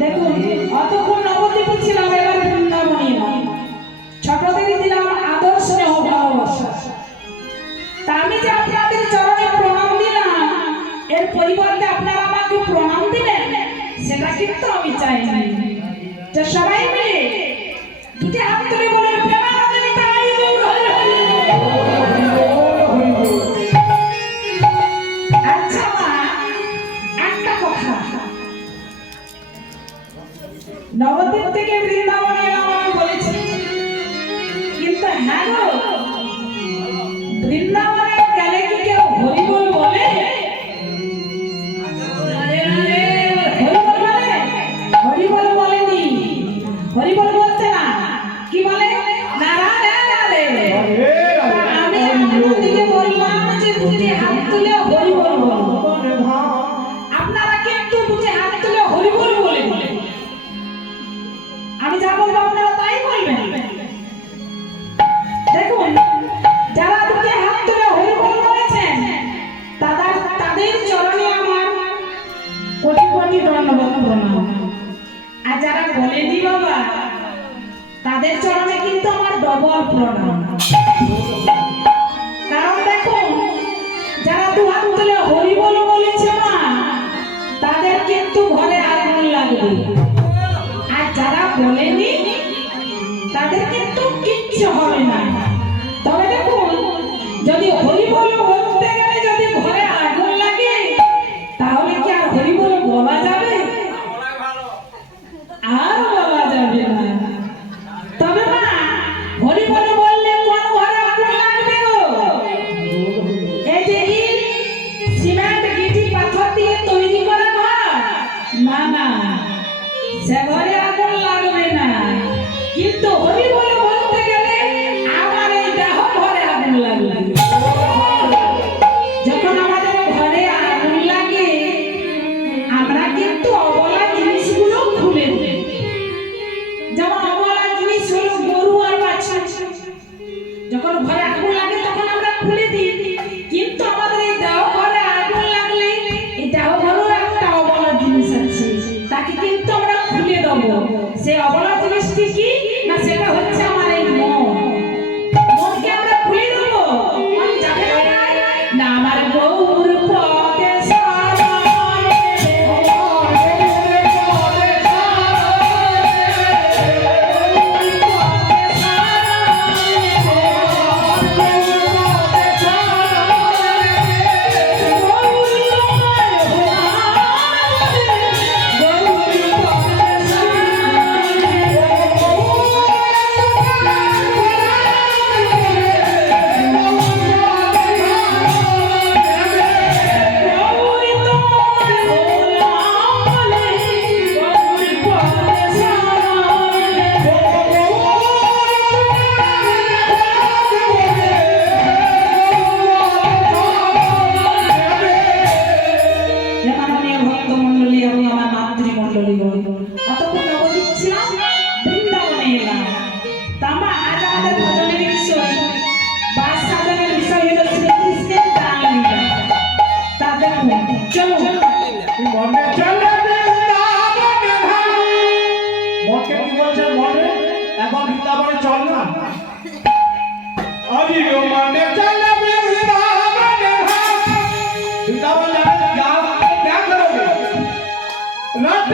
দেখুন অতক্ষণ নবদ্বীপে ছিলাম, এবার বৃন্দাবনে এলাম। ছোট থেকে দিলাম আদর স্নেহ ভালোবাসা। তা আমি যে আপনাদের চরণে প্রণাম দিলাম, এর পরিবর্তে আপনারা আমাকে প্রণাম দিবেন, সেটা কিন্তু আমি চাই না। যে সবাই মিলে দুটি হাত তুলে বলে প্রেমানন্দে তাই গৌর হরি হরি। আচ্ছা মা, একটা কথা, নবদ্বীপ থেকে বৃন্দাবনে এলাম আমি বলেছি, কিন্তু হ্যাঁ গো, বৃন্দাবনে গেলে কি কেউ হরি বল বলে? হরি বল বলেনি, হরি বল বলছে না, কি বলে? আমি আপনাদেরকে বললাম যে দুটি হাত তুলে হরি বল বলো, আপনারা কিন্তু দুটি হাত তুলে হরি বল বলে বলে, আমি যা বলবো আপনারা তাই বলবেন। দেখুন যারা দুটি হাত তুলে হরি বল বলেছেন, তাদের চরণে আমার কোটি কোটি দণ্ডবত প্রণাম। আর যারা বলেনি বাবা, তাদের চরণে কিন্তু আমার ডবল প্রণাম। কারণ দেখুন, যারা দু হাত তুলে হরি বল বলেছে মা, তাদের কিন্তু ঘরে আগুন লাগবে। আর যারা বলেনি, তাদের কিন্তু কিচ্ছু হবে না। তবে দেখুন, যদি হরি বল বলতে গেলে যদি ঘরে আগুন লাগে, তাহলে কি আর হরি বল বলা যাবে? আর বলা যাবে না। তবে মা, হরি বল বললে কোন ঘরে আগুন লাগবে গো? এই যে ইট, সিমেন্ট, গিটি, পাথর দিয়ে তৈরি করা ঘর, না না, সে ঘরে আগুন লাগবে না। কিন্তু হরি বল বলতে গেলে আমার এই দেহ ঘরে আগুন লাগবে। যখন আমাদের ঘরে আগুন লাগে, আমরা কিন্তু অবলা জিনিসগুলো খুলে দিই। যেমন অবলা জিনিস হলো গরু আর বাছুর, যখন ঘরে আগুন লাগে তখন আমরা খুলে দিই। কিন্তু আমাদের এই দেহ ঘরে আগুন লাগলে, এই দেহ ঘরেও একটা অবলা জিনিস আছে, তাকে কিন্তু আমরা খুলে দেবো। সেই অবলা জিনিসটি কি না, সেটা হচ্ছে আমার এই মন। মনকে আমরা খুলে দেবো, মন যাবে না আমার গৌর পদে Not